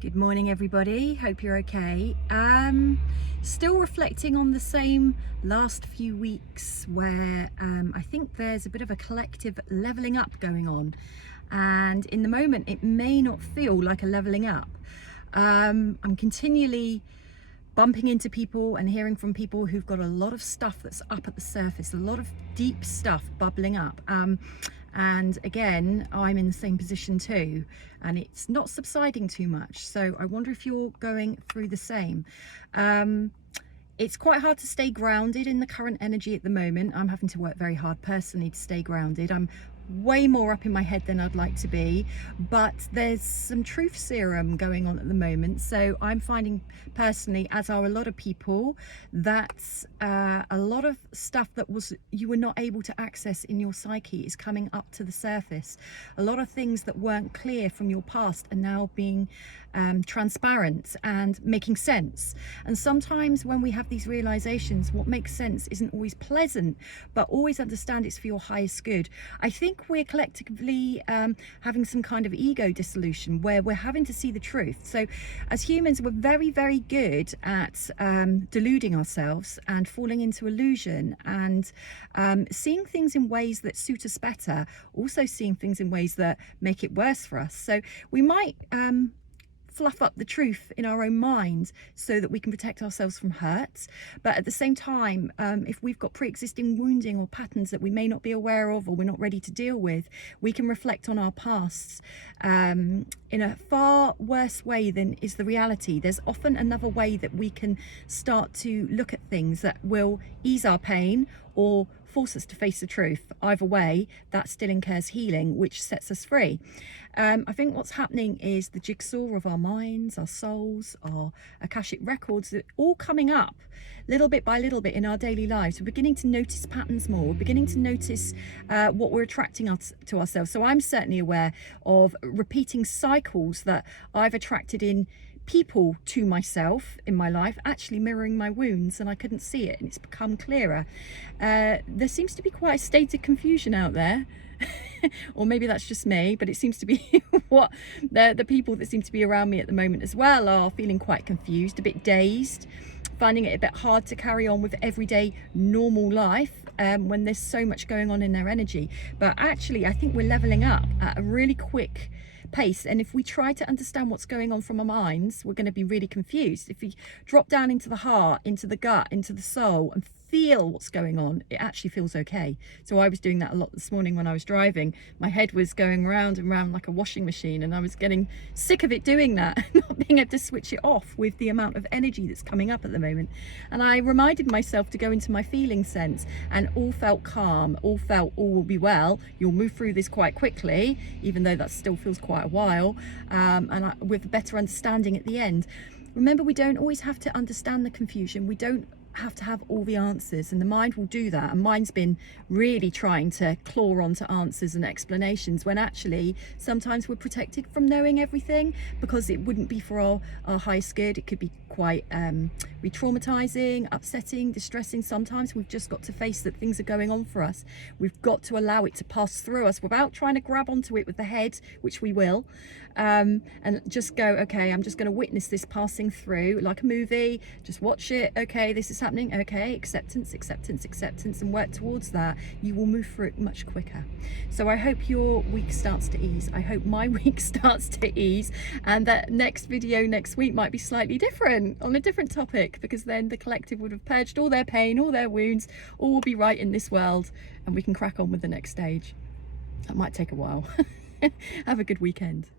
Good morning, everybody. Hope you're okay. Still reflecting on the same last few weeks where I think there's a bit of a collective leveling up going on, and in the moment it may not feel like a leveling up. I'm continually bumping into people and hearing from people who've got a lot of stuff that's up at the surface, a lot of deep stuff bubbling up. And again, I'm in the same position too, and it's not subsiding too much. So I wonder if you're going through the same. It's quite hard to stay grounded in the current energy at the moment. I'm having to work very hard personally to stay grounded. I'm way more up in my head than I'd like to be, but there's some truth serum going on at the moment. So I'm finding personally, as are a lot of people, that a lot of stuff that you were not able to access in your psyche is coming up to the surface. A lot of things that weren't clear from your past are now being transparent and making sense. And sometimes when we have these realizations, what makes sense isn't always pleasant, but always understand it's for your highest good. I think we're collectively having some kind of ego dissolution where we're having to see the truth. So as humans, we're very, very good at deluding ourselves and falling into illusion and seeing things in ways that suit us better, also seeing things in ways that make it worse for us. So we might fluff up the truth in our own minds so that we can protect ourselves from hurt, but at the same time, if we've got pre-existing wounding or patterns that we may not be aware of or we're not ready to deal with, we can reflect on our pasts in a far worse way than is the reality. There's often another way that we can start to look at things that will ease our pain or force us to face the truth. Either way, that still incurs healing, which sets us free. I think what's happening is the jigsaw of our minds, our souls, our Akashic records, are all coming up little bit by little bit in our daily lives. We're beginning to notice patterns more, we're beginning to notice what we're attracting to ourselves. So I'm certainly aware of repeating cycles that I've attracted in people to myself in my life, actually mirroring my wounds, and I couldn't see it, and it's become clearer. There seems to be quite a state of confusion out there. Or maybe that's just me, but it seems to be what the people that seem to be around me at the moment as well are feeling quite confused, a bit dazed, finding it a bit hard to carry on with everyday normal life when there's so much going on in their energy. But actually, I think we're leveling up at a really quick pace, and if we try to understand what's going on from our minds, we're going to be really confused. If we drop down into the heart, into the gut, into the soul, and feel what's going on, it actually feels okay. So I was doing that a lot this morning when I was driving. My head was going round and round like a washing machine, and I was getting sick of it doing that, not being able to switch it off with the amount of energy that's coming up at the moment. And I reminded myself to go into my feeling sense, and all felt calm, all felt all will be well. You'll move through this quite quickly, even though that still feels quite a while, with a better understanding at the end. Remember, we don't always have to understand the confusion. We don't have to have all the answers, and the mind will do that. And mine's been really trying to claw onto answers and explanations, when actually sometimes we're protected from knowing everything because it wouldn't be for our highest good. It could be quite re-traumatizing, upsetting, distressing. Sometimes we've just got to face that things are going on for us. We've got to allow it to pass through us without trying to grab onto it with the head, which we will, and just go, okay, I'm just going to witness this passing through like a movie. Just watch it. Okay, this is happening. Okay, acceptance, acceptance, acceptance, and work towards that. You will move through it much quicker. So I hope your week starts to ease. I hope my week starts to ease, and that next video next week might be slightly different, on a different topic, because then the collective would have purged all their pain, all their wounds, all will be right in this world, and we can crack on with the next stage. That might take a while. Have a good weekend.